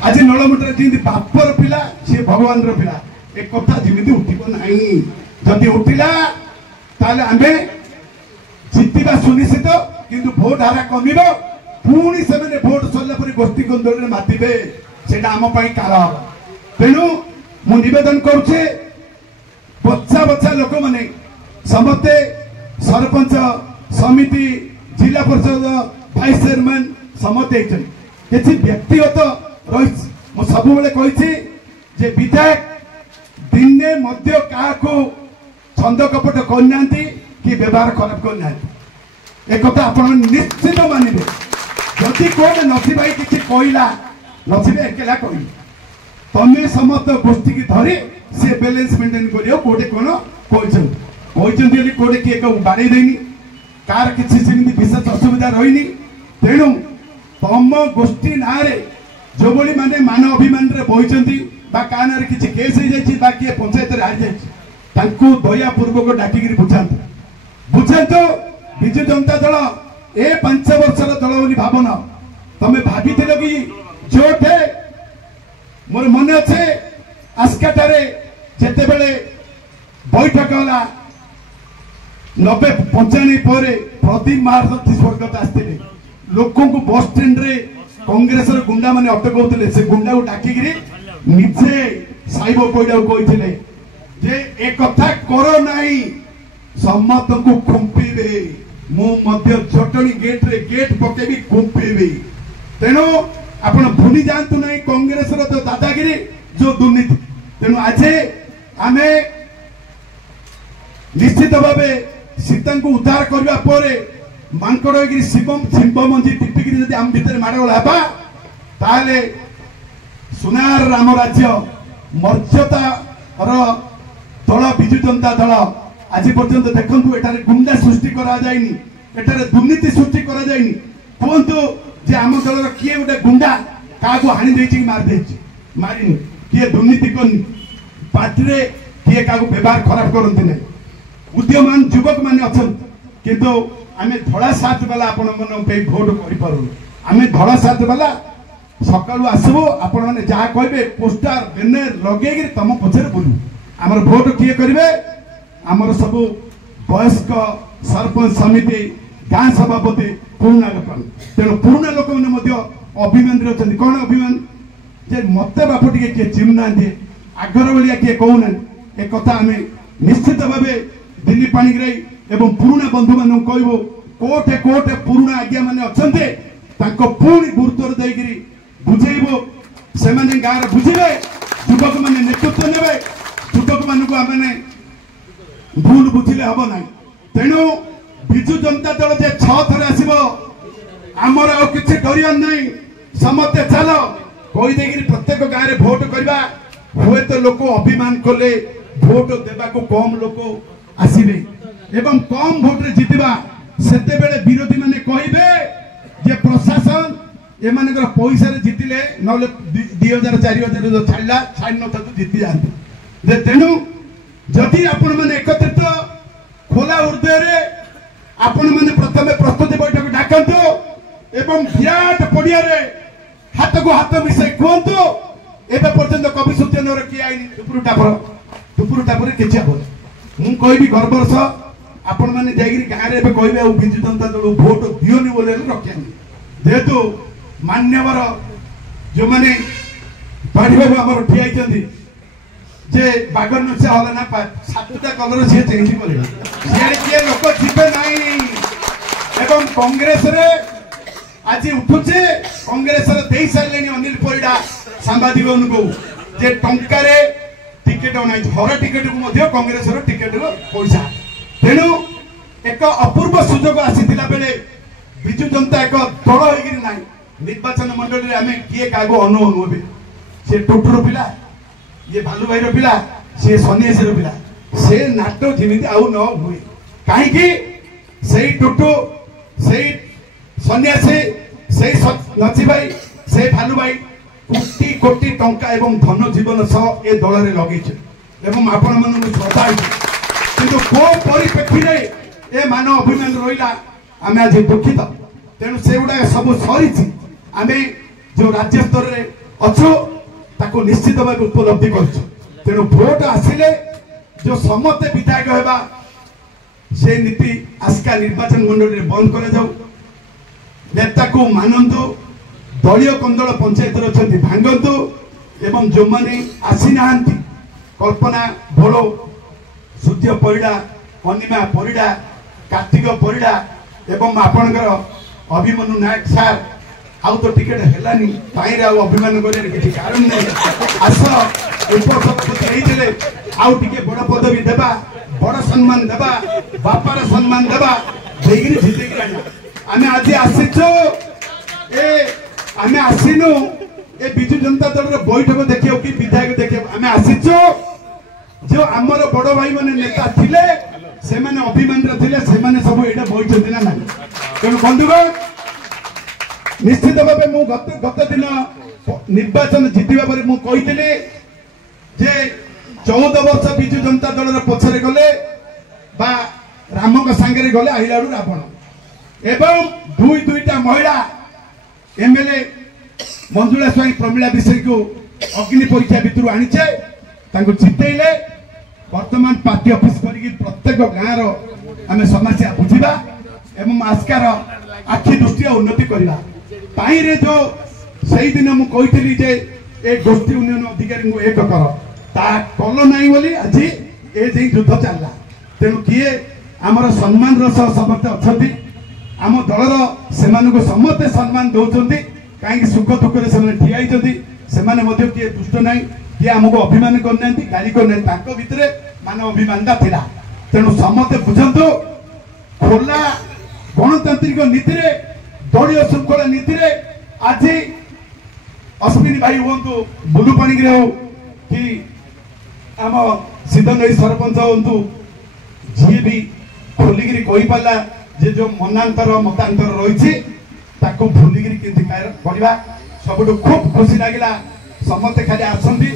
आज नलमुंडा जी बापर पिला सी भगवान पिला एक कथा जमी उठब ना जदि उठिला ताले आमे जितवा सुनिश्चित किंतु भोट हारा कम पुणी से भोट सरला गोष्ठी गंदल मातिबे से आम काल हम तेणु मुवेदन करुचे बच्चा बच्चा लोक मैंने समस्ते सरपंच समिति जिला परिषद भाइस चेयरमैन समस्ते किसी व्यक्तिगत रही सब कही विधायक दिने क्या छंद कपट करना कि व्यवहार खराब करना एक आप निश्चित मानवे जदि कौन नसी भाई किसी कहला नसी भाई एकला कह तमें समस्त गोष्ठी की धरी से बैलेंस मेंटेन कर कौटे कौन कहते कौटे किए बाड़े देनी कार किसी विशेष असुविधा रही तेणु तम गोष्ठी ना जो भाई माने मान अभिमान बही का ना किसी केस हो जाए किए पंचायत हारी जाए दया पूर्वक डाकिक बुझातु विजु जनता दल ए 5 वर्षर दल बोली भावना तमें भाभी कि जो मोर मन अच्छे आस्काटारे जिते बड़े बैठक है 90-95 पर प्रदीप महारथी स्वर्गत आसते लोक बस स्टैंड रे कांग्रेस गुंडा माने अटकाउले से गुंडा को डाकिक निजे साइब कोईडा कहते जे एक कथा करो नहीं समस्त को खुंपीबे मुझे चटणी गेट रे गेट पकेबी खुंपीबी तेणु आपण भूली जातु नहीं कांग्रेस रो तो दादागिरी जो दुर्नीति तेणु आज आमे निश्चित भाव सीता को उद्धार करने पर मांकड़ शिव मंजी टिपिक आम भितर माड़गोल है सुनार राम राज्य मर्यादा दल विजु जनता दल आज पर्यंत देखु एटारे गुंडा सृष्टि करा जायनी एटारे दुर्नीति सृष्टि करा जायनी कहतु जे आम दल किए गोटे गुंडा क्या हाणी दे मारिनी किए दुर्नीति करनी पार्टी किए क्या व्यवहार खराब करते ना उद्यमान युवक मैंने अच्छा किंतु आम धड़ा साथ वाला आपण मन भोट कर आम धड़ा साथ वाला सकाळु आसबो आपण माने जहा कहबे पोस्टर बैनर लगे तुम पछरे बुलू आमर भोट किए करेंगे आमर सब वयस्क सरपंच समिति गाँ सभापति पुराणा लोक तेणु पुराणा लोक मैंने अभिमान अच्छा कौन अभिमान जे मत बाप टे किए चिन्हना आगर भाया किए कहना एक कथा आम निश्चित भाव दिल्ली पाणिग्राही एवं पुराणा बंधु मान कहबू कोटे कोटे पुराणा आज्ञा मैंने अच्छा पुणी गुरुत्व देकर बुझेबो से गाँव बुझे युवक मैंने नेतृत्व ने युवक मानक आम भूल बुझिले हम ना तेणु विजु जनता दल जे 6 थर आसब आमर आ कि डर ना समस्ते चल कहीदे प्रत्येक गाँव में भोट करवा हुए तो लोक अभिमान कले भोट देवा को कम लोक आसबे एवं कम भोट रे जितवा सेते बेले विरोधी माने कहिबे जे प्रशासन एमान पैसा जितिले ना 2000-4000 छाड़ा छाड़ न जीति जाते तेणु जदि आपण मैंने एकत्रित खोला हृदय आपण मैंने प्रथम प्रस्तुति बैठक डाकतु एवं विराट पड़िया हाथ को हाथ मिसाई कहतु एवं पर्यंत कवि सूचन किए आई टुपुर टापर किसी हम मुझे कहबी गर्वर सह आपण मैंने गाँव में कहे विजु जनता दल भोट दियोनी बोले रखा जेहेतु मान्यवर जो मैंने पाढ़ी आम ठियाई जे बागर नुचा हल ना 7टा कलर सी चेंज कर किए लोक जीवे ना कांग्रेस रे आज उठुचे कांग्रेस दे सारे अनिल परिडा सांबादिक को जे टंकार टिकेट नहीं हर टिकेट को कांग्रेस टिकेट पैसा तेणु एक अपूर्व सुजोग आसीला बेले विजु जनता एक दल होना निर्वाचन मंडल में आम किए क्या अनु सी टुटुर पिला ये भालू भाई पिला सी सन्यासी पिला से नाटक जमी आउ न हुए कहीं टुटू से सन्यासी से नची भाई से भालू भाई कोटी कोटी टंका एवं धन जीवन सह ए दल में लगे आपण मन श्रद्धा किंतु को परिप्रेक्षी ए मान अभिमान रहा आम आज दुखित तेणु से गुड़ा सब सरी आम जो राज्य स्तर में अच्छु ताको निश्चित भाव उपलब्धि करूँ तेणु भोट आसिले जो समस्त विधायक होगा से नीति आस्का निर्वाचन मंडल बंद कर जाऊ नेता को मानतु दलीय कंदल पंचायत अच्छा भांगतु एवं जो मैंने आसी ना कल्पना भोलो सूर्य परिड़ा अनिमा परिड़ा कार्तिक परिड़ा एवं आपणकर अभिमन्यु नायक सार आउ तो टिकेट हेलानी ताईरे आउ अभिमान करे किसी कारण नहीं आस उपसभापति आउ टिके बड़ पदवी देबा बड़ सम्मान देबा बापार सम्मान देबा देगिरी जितेगी आना आमे आज आसीचो ए आमे आसीनु ए बिजु जनता दल रे बैठक देखियो कि विधायक देखियो आमे आसीचो जो आमर बड़ भाई माने नेता थिले से माने अभिमान रे थिले से माने सब एटा बैठते ना नाही तेणु बंधुगण निश्चित भाव मु गत दिन निर्वाचन जीतिबा पर मु कहितले जे 14 वर्ष बिजु जनता दल रे पछरे गले बा राम को संगे रे गले आइलाडू रावण एवं दुईटा महिला एमएलए मंजुला स्वाई प्रमिला विषय को अग्नि परीक्षा भितर आनीचे तांको जितेले वर्तमान पार्टी ऑफिस करी प्रत्येक गाँव आम समस्या बुझा एवं आस्कार आखि दृष्टि उन्नति करवा पाईरे जो सही दिन मु कही जे ए गोष्ठी उन्नयन अधिकारी को एक कर ता कल नहीं बोली आज ये युद्ध चलला तेणु किए आमर सम्मान समस्त अच्छा आम दलर से समस्ते सम्मान दौरान कहीं सुख दुख ठिया से किए दुष्ट ना किए आमको अभिमान करना गाड़ी करना भितर मान अभिमानता थिला तेणु समस्ते बुझंतु खोला गणतांत्रिक नीति दलीय श्रृंखला नीति आज अश्विनी भाई हूँ बुलुपाणी हो कि आम सिद्धनई सरपंच हूँ जी भी खोलिकी कही पारा जे जो मनांतर मतांतर रही भूलिकी करवा सब खूब खुशी लगे समस्ते खाली आसती